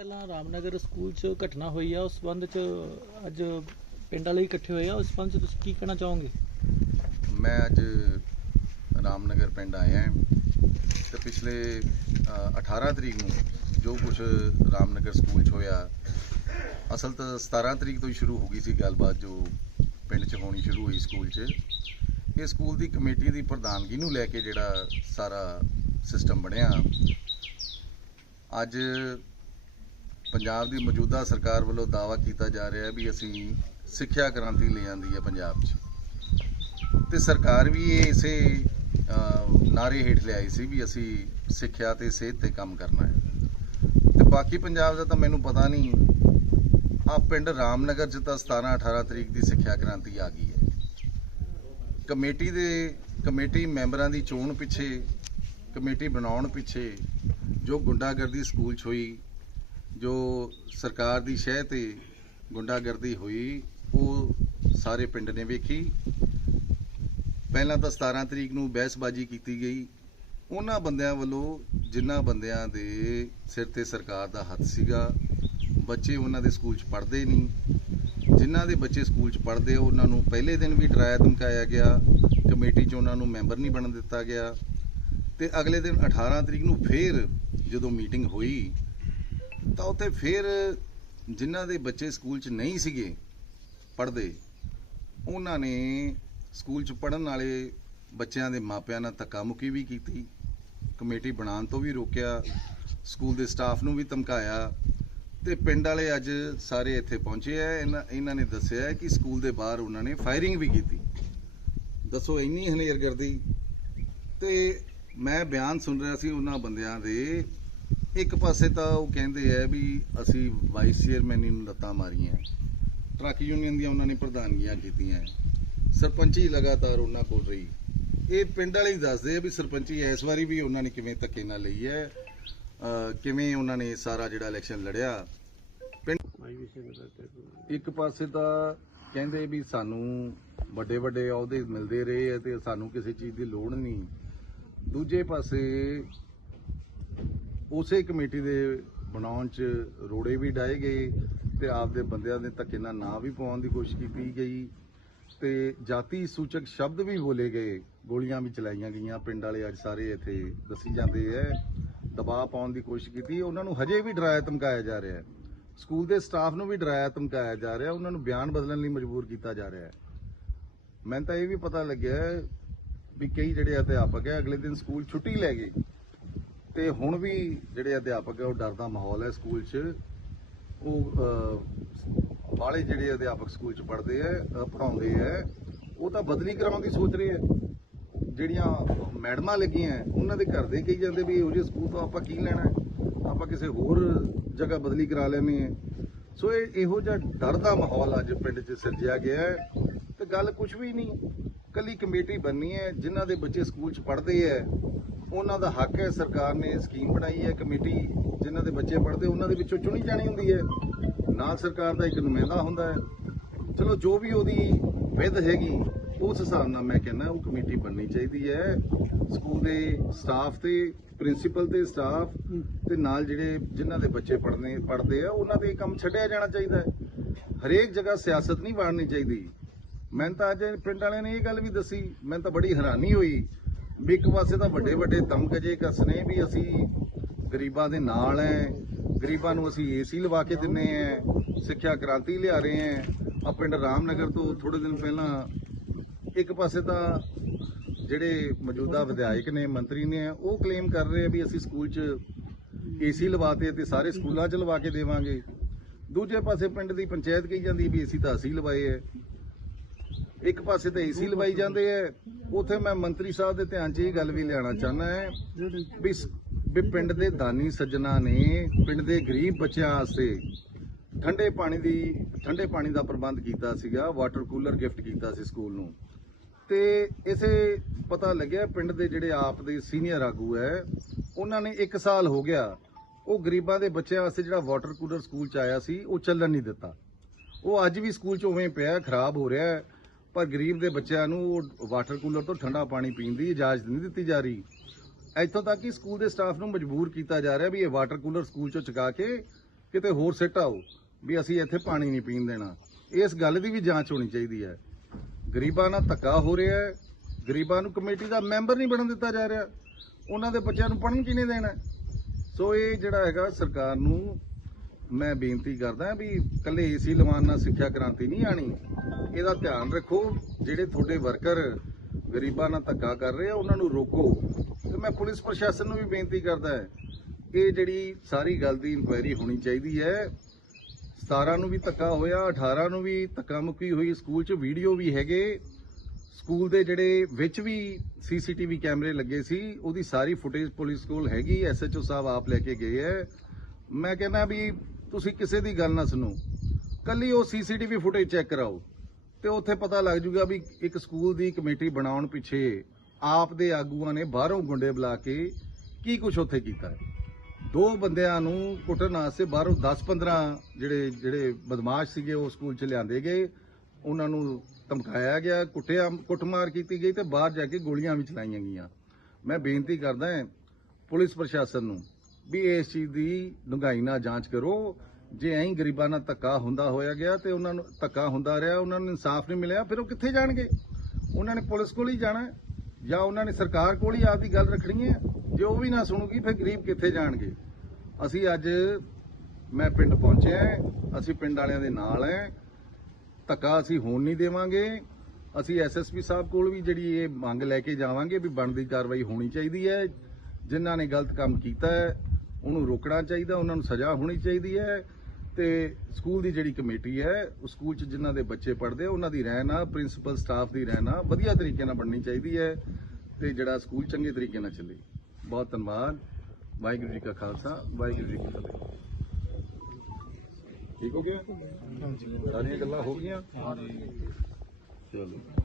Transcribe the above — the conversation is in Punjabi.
ਪਹਿਲਾਂ ਰਾਮਨਗਰ ਸਕੂਲ 'ਚ ਘਟਨਾ ਹੋਈ ਆ ਉਸ ਸੰਬੰਧ 'ਚ ਅੱਜ ਪਿੰਡ ਵਾਲੇ ਇਕੱਠੇ ਹੋਏ ਆ ਉਸ ਸੰਬੰਧ 'ਚ ਤੁਸੀਂ ਕੀ ਕਹਿਣਾ ਚਾਹੋਗੇ? ਮੈਂ ਅੱਜ ਰਾਮਨਗਰ ਪਿੰਡ ਆਇਆ ਹਾਂ ਤੇ ਪਿਛਲੇ ਅ, 18 ਤਰੀਕ ਨੂੰ ਜੋ ਕੁਝ ਰਾਮਨਗਰ ਸਕੂਲ 'ਚ ਹੋਇਆ ਅਸਲ ਤਾਂ 17 ਤਰੀਕ ਤੋਂ ਹੀ ਸ਼ੁਰੂ ਹੋ ਗਈ ਸੀ ਗੱਲਬਾਤ ਜੋ ਪਿੰਡ 'ਚ ਹੋਣੀ ਸ਼ੁਰੂ ਹੋਈ ਸਕੂਲ 'ਚ। ਇਹ ਸਕੂਲ ਦੀ ਕਮੇਟੀ ਦੀ ਪ੍ਰਧਾਨਗੀ ਨੂੰ ਲੈ ਕੇ ਜਿਹੜਾ ਸਾਰਾ ਸਿਸਟਮ ਬਣਿਆ। ਅੱਜ ਪੰਜਾਬ ਦੀ ਮੌਜੂਦਾ ਸਰਕਾਰ ਵੱਲੋਂ ਦਾਅਵਾ ਕੀਤਾ ਜਾ ਰਿਹਾ ਹੈ ਵੀ ਅਸੀਂ ਸਿੱਖਿਆ ਕ੍ਰਾਂਤੀ ਲੈ ਆਂਦੀ ਹੈ ਪੰਜਾਬ 'ਚ। ਤੇ ਸਰਕਾਰ ਵੀ ਇਹ ਇਸੇ ਅਹ, ਨਾਅਰੇ ਹੇਠ ਲਿਆਈ ਸੀ ਵੀ ਅਸੀਂ ਸਿੱਖਿਆ ਤੇ ਸਿਹਤ ਤੇ ਕੰਮ ਕਰਨਾ ਹੈ। ਤੇ ਬਾਕੀ ਪੰਜਾਬ ਦਾ ਤਾਂ ਮੈਨੂੰ ਪਤਾ ਨਹੀਂ ਆ ਪਿੰਡ ਰਾਮਨਗਰ ਚ ਤਾਂ 17 18 ਤਰੀਕ ਦੀ ਸਿੱਖਿਆ ਕ੍ਰਾਂਤੀ ਆ ਗਈ ਹੈ। ਕਮੇਟੀ ਦੇ ਕਮੇਟੀ ਮੈਂਬਰਾਂ ਦੀ ਚੋਣ ਪਿੱਛੇ ਕਮੇਟੀ ਬਣਾਉਣ ਪਿੱਛੇ ਜੋ ਗੁੰਡਾਗਰਦੀ ਸਕੂਲ 'ਚ ਹੋਈ ਜੋ ਸਰਕਾਰ ਦੀ ਸ਼ਹਿ ਤੇ ਗੁੰਡਾਗਰਦੀ ਹੋਈ, ਉਹ ਸਾਰੇ ਪਿੰਡ ਨੇ ਵੇਖੀ। ਪਹਿਲਾਂ ਤਾਂ 17 ਤਰੀਕ ਨੂੰ ਬਹਿਸਬਾਜ਼ੀ ਕੀਤੀ ਗਈ। ਉਹਨਾਂ ਬੰਦਿਆਂ ਵੱਲੋਂ ਜਿਨ੍ਹਾਂ ਬੰਦਿਆਂ ਦੇ ਸਿਰ ਤੇ ਸਰਕਾਰ ਦਾ ਹੱਥ ਸੀਗਾ, ਬੱਚੇ ਉਹਨਾਂ ਦੇ ਸਕੂਲ 'ਚ ਪੜ੍ਹਦੇ ਨਹੀਂ। ਜਿਨ੍ਹਾਂ ਦੇ ਬੱਚੇ ਸਕੂਲ 'ਚ ਪੜ੍ਹਦੇ, ਉਹਨਾਂ ਨੂੰ ਪਹਿਲੇ ਦਿਨ ਵੀ ਡਰਾਇਆ ਧਮਕਾਇਆ ਗਿਆ। ਕਮੇਟੀ 'ਚ ਉਹਨਾਂ ਨੂੰ ਮੈਂਬਰ ਨਹੀਂ ਬਣਨ ਦਿੱਤਾ ਗਿਆ। ਤੇ ਅਗਲੇ ਦਿਨ 18 ਤਰੀਕ ਨੂੰ ਫੇਰ ਜਦੋਂ ਮੀਟਿੰਗ ਹੋਈ ਤਾਂ ਉੱਥੇ ਫਿਰ ਜਿਨ੍ਹਾਂ ਦੇ ਬੱਚੇ ਸਕੂਲ 'ਚ ਨਹੀਂ ਸੀਗੇ ਪੜ੍ਹਦੇ, ਉਹਨਾਂ ਨੇ ਸਕੂਲ 'ਚ ਪੜਨ ਵਾਲੇ ਬੱਚਿਆਂ ਦੇ ਮਾਪਿਆਂ ਨਾਲ ਧੱਕਾ ਮੁੱਕੀ ਵੀ ਕੀਤੀ, ਕਮੇਟੀ ਬਣਾਉਣ ਤੋਂ ਵੀ ਰੋਕਿਆ, ਸਕੂਲ ਦੇ ਸਟਾਫ ਨੂੰ ਵੀ ਧਮਕਾਇਆ ਤੇ ਪਿੰਡ ਵਾਲੇ ਅੱਜ ਸਾਰੇ ਇੱਥੇ ਪਹੁੰਚੇ ਆ। ਇਹਨਾਂ ਇਹਨਾਂ ਨੇ ਦੱਸਿਆ ਕਿ ਸਕੂਲ ਦੇ ਬਾਹਰ ਉਹਨਾਂ ਨੇ ਫਾਇਰਿੰਗ ਵੀ ਕੀਤੀ। ਦੱਸੋ ਇੰਨੀ ਹਨੇਰਗਰਦੀ ਤੇ ਮੈਂ ਬਿਆਨ ਸੁਣ ਰਿਹਾ ਸੀ ਉਹਨਾਂ ਬੰਦਿਆਂ ਦੇ ਇੱਕ ਪਾਸੇ ਤਾਂ ਉਹ ਕਹਿੰਦੇ ਆ ਵੀ ਅਸੀਂ ਵਾਈਸ ਚੇਅਰਮੈਨ ਨੂੰ ਲੱਤਾਂ ਮਾਰੀਆਂ। ਟਰੱਕ ਯੂਨੀਅਨ ਦੀਆਂ ਉਹਨਾਂ ਨੇ ਪ੍ਰਧਾਨਗੀਆਂ ਕੀਤੀਆਂ। ਸਰਪੰਚੀ ਲਗਾਤਾਰ ਉਹਨਾਂ ਕੋਲ ਰਹੀ। ਇਹ ਪਿੰਡ ਵਾਲੇ ਹੀ ਦੱਸਦੇ ਆ ਵੀ ਸਰਪੰਚੀ ਇਸ ਵਾਰੀ ਵੀ ਉਹਨਾਂ ਨੇ ਕਿਵੇਂ ਧੱਕੇ ਨਾਲ ਲਈ ਹੈ ਕਿਵੇਂ ਉਹਨਾਂ ਨੇ ਸਾਰਾ ਜਿਹੜਾ ਇਲੈਕਸ਼ਨ ਲੜਿਆ। ਇੱਕ ਪਾਸੇ ਤਾਂ ਕਹਿੰਦੇ ਵੀ ਸਾਨੂੰ ਵੱਡੇ ਵੱਡੇ ਅਹੁਦੇ ਮਿਲਦੇ ਰਹੇ ਆ ਤੇ ਸਾਨੂੰ ਕਿਸੇ ਚੀਜ਼ ਦੀ ਲੋੜ ਨਹੀਂ। ਦੂਜੇ ਪਾਸੇ ਉਸੇ ਕਮੇਟੀ ਦੇ ਬਣਾਉਣ ਚ ਰੋੜੇ ਵੀ ਡਾਏ ਗਏ ਤੇ ਆਪਦੇ ਬੰਦਿਆਂ ਦੇ ਧੱਕੇ ਨਾਲ ਨਾਂ ਵੀ ਪਾਉਣ ਦੀ ਕੋਸ਼ਿਸ਼ ਕੀਤੀ ਗਈ। ਤੇ ਜਾਤੀ ਸੂਚਕ ਸ਼ਬਦ ਵੀ ਬੋਲੇ ਗਏ, ਗੋਲੀਆਂ ਵੀ ਚਲਾਈਆਂ ਗਈਆਂ। ਪਿੰਡ ਵਾਲੇ ਅੱਜ ਸਾਰੇ ਇੱਥੇ ਦੱਸੀ ਜਾਂਦੇ ਐ। ਦਬਾਅ ਪਾਉਣ ਦੀ ਕੋਸ਼ਿਸ਼ ਕੀਤੀ। ਉਹਨਾਂ ਨੂੰ ਹਜੇ ਵੀ ਡਰਾਇਆ ਧਮਕਾਇਆ ਜਾ ਰਿਹਾ। ਹੈ ਸਕੂਲ ਦੇ ਸਟਾਫ ਨੂੰ ਵੀ ਡਰਾਇਆ ਧਮਕਾਇਆ ਜਾ ਰਿਹਾ। ਉਹਨਾਂ ਨੂੰ ਬਿਆਨ ਬਦਲਣ ਲਈ ਮਜਬੂਰ ਕੀਤਾ ਜਾ ਰਿਹਾ। ਹੈ ਮੈਨੂੰ ਤਾਂ ਇਹ ਵੀ ਪਤਾ ਲੱਗਿਆ ਵੀ ਕਈ ਜਿਹੜੇ ਅਧਿਆਪਕ ਹੈ ਅਗਲੇ ਦਿਨ ਸਕੂਲ ਛੁੱਟੀ ਲੈ ਗਏ। ਤੇ ਹੁਣ ਵੀ ਜਿਹੜੇ ਅਧਿਆਪਕ ਹੈ ਉਹ ਡਰ ਦਾ ਮਾਹੌਲ ਹੈ ਸਕੂਲ 'ਚ। ਉਹ ਅਹ, ਜਿਹੜੇ ਅਧਿਆਪਕ ਸਕੂਲ 'ਚ ਪੜ੍ਹਦੇ ਆ ਅਹ, ਪੜ੍ਹਾਉਂਦੇ ਆ ਉਹ ਤਾਂ ਬਦਲੀ ਕਰਾਉਣ ਦੀ ਸੋਚ ਰਹੇ ਆ। ਜਿਹੜੀਆਂ ਮੈਡਮਾਂ ਲੱਗੀਆਂ ਉਹਨਾਂ ਦੇ ਘਰ ਦੇ ਕਹੀ ਜਾਂਦੇ ਵੀ ਇਹੋ ਜਿਹੇ ਸਕੂਲ ਤੋਂ ਆਪਾਂ ਕੀ ਲੈਣਾ? ਆਪਾਂ ਕਿਸੇ ਹੋਰ ਜਗ੍ਹਾ ਬਦਲੀ ਕਰਾ ਲੈਣੀ ਹੈ ਸੋ ਇਹ ਇਹੋ ਜਿਹਾ ਡਰ ਦਾ ਮਾਹੌਲ ਅੱਜ ਪਿੰਡ 'ਚ ਸਿਰਜਿਆ ਗਿਆ ਹੈ। ਤੇ ਗੱਲ ਕੁਝ ਵੀ ਨਹੀਂ। ਕੱਲੀ ਕਮੇਟੀ ਬਣਨੀ ਹੈ ਜਿਨ੍ਹਾਂ ਦੇ ਬੱਚੇ ਸਕੂਲ 'ਚ ਪੜ੍ਹਦੇ ਹੈ ਉਹਨਾਂ ਦਾ ਹੱਕ ਹੈ, ਸਰਕਾਰ ਨੇ ਸਕੀਮ ਬਣਾਈ ਹੈ, ਕਮੇਟੀ ਜਿਨ੍ਹਾਂ ਦੇ ਬੱਚੇ ਪੜ੍ਹਦੇ ਉਹਨਾਂ ਦੇ ਵਿੱਚੋਂ ਚੁਣੀ ਜਾਣੀ ਹੁੰਦੀ ਹੈ। ਨਾਲ ਸਰਕਾਰ ਦਾ ਇੱਕ ਨੁਮਾਇੰਦਾ ਹੁੰਦਾ ਹੈ। ਚਲੋ, ਜੋ ਵੀ ਉਹਦੀ ਵਿਧ ਹੈਗੀ, ਉਸ ਹਿਸਾਬ ਨਾਲ ਮੈਂ ਕਹਿੰਦਾ ਉਹ ਕਮੇਟੀ ਬਣਨੀ ਚਾਹੀਦੀ ਹੈ। ਸਕੂਲ ਦੇ ਸਟਾਫ ਤੇ, ਪ੍ਰਿੰਸੀਪਲ ਤੇ ਸਟਾਫ ਤੇ ਨਾਲ ਜਿਹੜੇ ਜਿਨ੍ਹਾਂ ਦੇ ਬੱਚੇ ਪੜ੍ਹਨੇ, ਪੜ੍ਹਦੇ ਆ, ਉਹਨਾਂ ਦੇ ਕੰਮ ਛੱਡਿਆ ਜਾਣਾ ਚਾਹੀਦਾ ਹੈ। ਹਰੇਕ ਜਗ੍ਹਾ ਸਿਆਸਤ ਨਹੀਂ ਵਾੜਨੀ ਚਾਹੀਦੀ। ਮੈਂ ਤਾਂ ਅੱਜ ਪਿੰਡ ਵਾਲਿਆਂ ਨੇ ਇਹ ਗੱਲ ਵੀ ਦੱਸੀ ਮੈਨੂੰ ਤਾਂ ਬੜੀ ਹੈਰਾਨੀ ਹੋਈ। ਵੀ ਇੱਕ ਪਾਸੇ ਤਾਂ ਵੱਡੇ ਵੱਡੇ ਦਮਗਜੇ ਕਸਨੇ ਵੀ ਅਸੀਂ ਗਰੀਬਾਂ ਦੇ ਨਾਲ ਐ। ਗਰੀਬਾਂ ਨੂੰ ਅਸੀਂ ਏਸੀ ਲਵਾ ਕੇ ਦਿੰਨੇ ਐ, ਸਿੱਖਿਆ ਕ੍ਰਾਂਤੀ ਲਿਆ ਰਹੇ ਐ। ਆ ਪਿੰਡ ਰਾਮਨਗਰ ਤੋਂ ਥੋੜੇ ਦਿਨ ਪਹਿਲਾਂ ਇੱਕ ਪਾਸੇ ਤਾਂ ਜਿਹੜੇ ਮੌਜੂਦਾ ਵਿਧਾਇਕ ਨੇ, ਮੰਤਰੀ ਨੇ, ਉਹ ਕਲੇਮ ਕਰ ਰਹੇ ਆ ਵੀ ਅਸੀਂ ਸਕੂਲ 'ਚ ਏਸੀ ਲਵਾਤੇ ਤੇ ਸਾਰੇ ਸਕੂਲਾਂ 'ਚ ਲਵਾ ਕੇ ਦੇਵਾਂਗੇ। ਦੂਜੇ ਪਾਸੇ ਪਿੰਡ ਦੀ ਪੰਚਾਇਤ ਕਹੀ ਜਾਂਦੀ ਵੀ ਏਸੀ ਤਾਂ ਅਸੀਂ ਲਵਾਏ ਐ। ਇੱਕ ਪਾਸੇ ਤਾਂ ਏਸੀ ਲਵਾਈ ਜਾਂਦੇ ਐ ਉਥੇ ਮੈਂ ਮੰਤਰੀ ਸਾਹਿਬ ਦੇ ਧਿਆਨ 'ਚ ਇਹ ਗੱਲ ਵੀ ਲਿਆਉਣਾ ਚਾਹੁੰਦਾ ਹੈ ਵੀ ਸ- ਵੀ ਪਿੰਡ ਦੇ ਦਾਨੀ ਸੱਜਣਾ ਨੇ ਪਿੰਡ ਦੇ ਗਰੀਬ ਬੱਚਿਆਂ ਵਾਸਤੇ ਠੰਡੇ ਪਾਣੀ ਦੀ ਠੰਡੇ ਪਾਣੀ ਦਾ ਪ੍ਰਬੰਧ ਕੀਤਾ ਸੀਗਾ ਵਾਟਰ ਕੂਲਰ ਗਿਫਟ ਕੀਤਾ ਸੀ ਸਕੂਲ ਨੂੰ। ਤੇ ਇਸੇ ਪਤਾ ਲੱਗਿਆ ਪਿੰਡ ਦੇ ਜਿਹੜੇ ਆਪ ਦੇ ਸੀਨੀਅਰ ਆਗੂ ਹੈ ਉਹਨਾਂ ਨੇ 1 ਸਾਲ ਹੋ ਗਿਆ ਉਹ ਗਰੀਬਾਂ ਦੇ ਬੱਚਿਆਂ ਵਾਸਤੇ ਜਿਹੜਾ ਵਾਟਰ ਕੂਲਰ ਸਕੂਲ ਚ ਆਇਆ ਸੀ ਉਹ ਚੱਲਣ ਨਹੀਂ ਦਿੱਤਾ। ਉਹ ਅੱਜ ਵੀ ਸਕੂਲ ਚ ਉਵੇਂ ਪਿਆ ਖਰਾਬ ਹੋ ਰਿਹਾ ਹੈ, ਪਰ ਗਰੀਬ ਦੇ ਬੱਚਿਆਂ ਨੂੰ ਉਹ ਵਾਟਰ ਕੂਲਰ ਤੋਂ ਠੰਡਾ ਪਾਣੀ ਪੀਣ ਦੀ ਇਜਾਜ਼ਤ ਨਹੀਂ ਦਿੱਤੀ ਜਾ ਰਹੀ। ਇੱਥੋਂ ਤੱਕ ਕਿ ਸਕੂਲ ਦੇ ਸਟਾਫ ਨੂੰ ਮਜਬੂਰ ਕੀਤਾ ਜਾ ਰਿਹਾ ਵੀ ਇਹ ਵਾਟਰ ਕੂਲਰ ਸਕੂਲ ਚੋਂ ਚੁਕਾ ਕੇ ਕਿਤੇ ਹੋਰ ਸਿੱਟ ਆਓ, ਵੀ ਅਸੀਂ ਇੱਥੇ ਪਾਣੀ ਨਹੀਂ ਪੀਣ ਦੇਣਾ। ਇਸ ਗੱਲ ਦੀ ਵੀ ਜਾਂਚ ਹੋਣੀ ਚਾਹੀਦੀ ਹੈ। ਗਰੀਬਾਂ ਨਾਲ ਧੱਕਾ ਹੋ ਰਿਹਾ ਹੈ। ਗਰੀਬਾਂ ਨੂੰ ਕਮੇਟੀ ਦਾ ਮੈਂਬਰ ਨਹੀਂ ਬਣਨ ਦਿੱਤਾ ਜਾ ਰਿਹਾ। ਉਹਨਾਂ ਦੇ ਬੱਚਿਆਂ ਨੂੰ ਪੜ੍ਹਨ ਕੀ ਨਹੀਂ ਦੇਣਾ? ਸੋ ਇਹ ਜਿਹੜਾ ਹੈਗਾ ਸਰਕਾਰ ਨੂੰ ਮੈਂ ਬੇਨਤੀ ਕਰਦਾ ਵੀ ਕੱਲੇ ਏਸੀ ਲਵਾਉਣ ਨਾਲ ਸਿੱਖਿਆ ਕ੍ਰਾਂਤੀ ਨਹੀਂ ਆਣੀ। ਇਹਦਾ ਧਿਆਨ ਰੱਖੋ, ਜਿਹੜੇ ਤੁਹਾਡੇ ਵਰਕਰ ਗਰੀਬਾਂ ਨਾਲ ਧੱਕਾ ਕਰ ਰਹੇ ਆ, ਉਹਨਾਂ ਨੂੰ ਰੋਕੋ। ਤੇ ਮੈਂ ਪੁਲਿਸ ਪ੍ਰਸ਼ਾਸਨ ਨੂੰ ਵੀ ਬੇਨਤੀ ਕਰਦਾ ਹੈ, ਇਹ ਜਿਹੜੀ ਸਾਰੀ ਗੱਲ ਦੀ ਇਨਕੁਆਇਰੀ ਹੋਣੀ ਚਾਹੀਦੀ ਹੈ। 17 ਨੂੰ ਵੀ ਧੱਕਾ ਹੋਇਆ 18 ਨੂੰ ਵੀ ਧੱਕਾ ਮੁੱਕੀ ਹੋਈ, ਸਕੂਲ 'ਚ ਵੀਡੀਓ ਵੀ ਹੈਗੇ। ਸਕੂਲ ਦੇ ਜਿਹੜੇ ਵਿੱਚ ਵੀ ਸੀਸੀਟੀਵੀ ਕੈਮਰੇ ਲੱਗੇ ਸੀ, ਉਹਦੀ ਸਾਰੀ ਫੁਟੇਜ ਪੁਲਿਸ ਕੋਲ ਹੈਗੀ, ਐਸਐਚਓ ਸਾਹਿਬ ਆਪ ਲੈ ਕੇ ਗਏ ਹੈ। ਮੈਂ ਕਹਿੰਦਾ ਵੀ ਤੁਸੀਂ ਕਿਸੇ ਦੀ ਗੱਲ ਨਾ ਸੁਣੋ। ਕੱਲੀ ਉਹ ਸੀਸੀਟੀਵੀ ਫੁਟੇਜ ਚੈੱਕ ਕਰਾਓ ਤੇ ਉੱਥੇ ਪਤਾ ਲੱਗ ਜੂਗਾ ਵੀ ਇੱਕ ਸਕੂਲ ਦੀ ਕਮੇਟੀ ਬਣਾਉਣ ਪਿੱਛੇ ਆਪ ਦੇ ਆਗੂਆਂ ਨੇ ਬਾਹਰੋਂ ਗੁੰਡੇ ਬੁਲਾ ਕੇ ਕੀ ਕੁਝ ਉੱਥੇ ਕੀਤਾ ਦੋ ਬੰਦਿਆਂ ਨੂੰ ਕੁੱਟਣ ਵਾਸਤੇ ਬਾਹਰੋਂ 10-15 ਜਿਹੜੇ ਜਿਹੜੇ ਬਦਮਾਸ਼ ਸੀਗੇ ਉਹ ਸਕੂਲ 'ਚ ਲਿਆਂਦੇ ਗਏ। ਉਹਨਾਂ ਨੂੰ ਧਮਕਾਇਆ ਗਿਆ, ਕੁੱਟਿਆ, ਕੁੱਟਮਾਰ ਕੀਤੀ ਗਈ ਤੇ ਬਾਹਰ ਜਾ ਕੇ ਗੋਲੀਆਂ ਵੀ ਚਲਾਈਆਂ ਗਈਆਂ। ਮੈਂ ਬੇਨਤੀ ਕਰਦਾ ਪੁਲਿਸ ਪ੍ਰਸ਼ਾਸਨ ਨੂੰ ਵੀ ਇਸ ਚੀਜ਼ ਦੀ ਡੂੰਘਾਈ ਨਾਲ ਜਾਂਚ ਕਰੋ। ਜੇ ਐਂ ਗਰੀਬਾਂ ਨਾਲ ਧੱਕਾ ਹੁੰਦਾ ਹੋਇਆ ਗਿਆ ਤੇ ਉਹਨਾਂ ਨੂੰ ਧੱਕਾ ਹੁੰਦਾ ਰਿਹਾ, ਉਹਨਾਂ ਨੂੰ ਇਨਸਾਫ ਨਹੀਂ ਮਿਲਿਆ, ਫਿਰ ਉਹ ਕਿੱਥੇ ਜਾਣਗੇ? ਉਹਨਾਂ ਨੇ ਪੁਲਿਸ ਕੋਲ ਹੀ ਜਾਣਾ ਜਾਂ ਉਹਨਾਂ ਨੇ ਸਰਕਾਰ ਕੋਲ ਹੀ ਆਪਦੀ ਗੱਲ ਰੱਖਣੀ ਹੈ? ਜੇ ਉਹ ਵੀ ਨਾ ਸੁਣੂਗੀ, ਫਿਰ ਗਰੀਬ ਕਿੱਥੇ ਜਾਣਗੇ? ਅਸੀਂ ਅੱਜ ਮੈਂ ਪਿੰਡ ਪਹੁੰਚਿਆ ਅਸੀਂ ਪਿੰਡ ਵਾਲਿਆਂ ਦੇ ਨਾਲ ਹੈ। ਧੱਕਾ ਅਸੀਂ ਹੋਣ ਨਹੀਂ ਦੇਵਾਂਗੇ। ਅਸੀਂ ਐਸਐਸਪੀ ਸਾਹਿਬ ਕੋਲ ਵੀ ਜਿਹੜੀ ਇਹ ਮੰਗ ਲੈ ਕੇ ਜਾਵਾਂਗੇ ਵੀ ਬਣਦੀ ਕਾਰਵਾਈ ਹੋਣੀ ਚਾਹੀਦੀ ਹੈ। ਜਿਨ੍ਹਾਂ ਨੇ ਗਲਤ ਕੰਮ ਕੀਤਾ ਹੈ ਉਹਨੂੰ ਰੋਕਣਾ ਚਾਹੀਦਾ ਉਹਨਾਂ ਨੂੰ ਸਜ਼ਾ ਹੋਣੀ ਚਾਹੀਦੀ ਹੈ। ਤੇ ਸਕੂਲ ਦੀ ਜਿਹੜੀ ਕਮੇਟੀ ਹੈ ਉਹ ਸਕੂਲ 'ਚ ਜਿਨ੍ਹਾਂ ਦੇ ਬੱਚੇ ਪੜ੍ਹਦੇ ਆ ਉਹਨਾਂ ਦੀ ਰਹਿਣਾ ਪ੍ਰਿੰਸੀਪਲ ਸਟਾਫ ਦੀ ਰਹਿਣਾ ਵਧੀਆ ਤਰੀਕੇ ਨਾਲ ਬਣਨੀ ਚਾਹੀਦੀ ਹੈ ਤੇ ਜਿਹੜਾ ਸਕੂਲ ਚੰਗੇ ਤਰੀਕੇ ਨਾਲ ਚੱਲੇ। ਬਹੁਤ ਧੰਨਵਾਦ। ਵਾਹਿਗੁਰੂ ਜੀ ਕਾ ਖਾਲਸਾ ਵਾਹਿਗੁਰੂ ਜੀ ਕੀ ਫਤਿਹ। ਠੀਕ ਹੋ ਗਿਆ ਸਾਰੀਆਂ ਗੱਲਾਂ ਹੋ ਗਈਆਂ? ਚਲੋ।